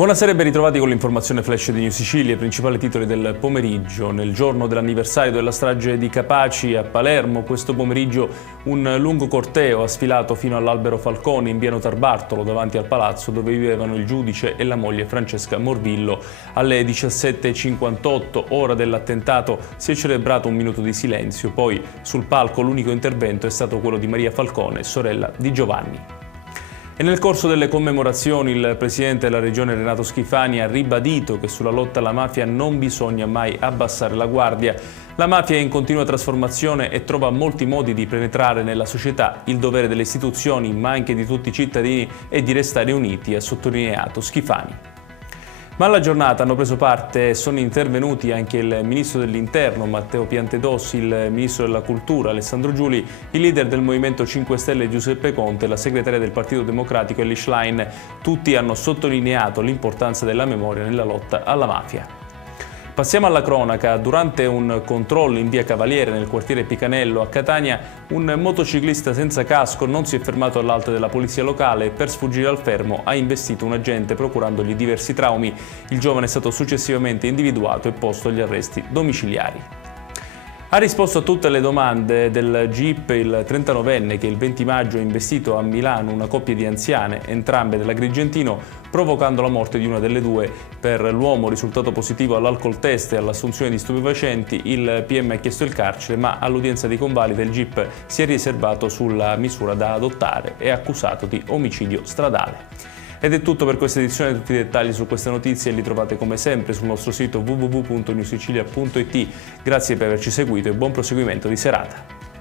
Buonasera e ben ritrovati con l'informazione flash di New Sicilia, i principali titoli del pomeriggio. Nel giorno dell'anniversario della strage di Capaci a Palermo, questo pomeriggio un lungo corteo ha sfilato fino all'Albero Falconi in via Notarbartolo davanti al palazzo dove vivevano il giudice e la moglie Francesca Morvillo. Alle 17:58, ora dell'attentato, si è celebrato un minuto di silenzio, poi sul palco l'unico intervento è stato quello di Maria Falcone, sorella di Giovanni. E nel corso delle commemorazioni il Presidente della Regione Renato Schifani ha ribadito che sulla lotta alla mafia non bisogna mai abbassare la guardia. La mafia è in continua trasformazione e trova molti modi di penetrare nella società. Il dovere delle istituzioni, ma anche di tutti i cittadini, è di restare uniti, ha sottolineato Schifani. Ma alla giornata hanno preso parte e sono intervenuti anche il Ministro dell'Interno Matteo Piantedosi, il Ministro della Cultura Alessandro Giuli, il leader del Movimento 5 Stelle Giuseppe Conte e la segretaria del Partito Democratico Elly Schlein. Tutti hanno sottolineato l'importanza della memoria nella lotta alla mafia. Passiamo alla cronaca. Durante un controllo in via Cavaliere nel quartiere Picanello a Catania, un motociclista senza casco non si è fermato all'alta della polizia locale e per sfuggire al fermo ha investito un agente procurandogli diversi traumi. Il giovane è stato successivamente individuato e posto agli arresti domiciliari. Ha risposto a tutte le domande del GIP il 39enne che il 20 maggio ha investito a Milano una coppia di anziane, entrambe dell'Agrigentino, provocando la morte di una delle due. Per l'uomo risultato positivo all'alcol test e all'assunzione di stupefacenti, il PM ha chiesto il carcere, ma all'udienza di convalida il GIP si è riservato sulla misura da adottare e accusato di omicidio stradale. Ed è tutto per questa edizione, tutti i dettagli su queste notizie li trovate come sempre sul nostro sito www.newsicilia.it. Grazie per averci seguito e buon proseguimento di serata.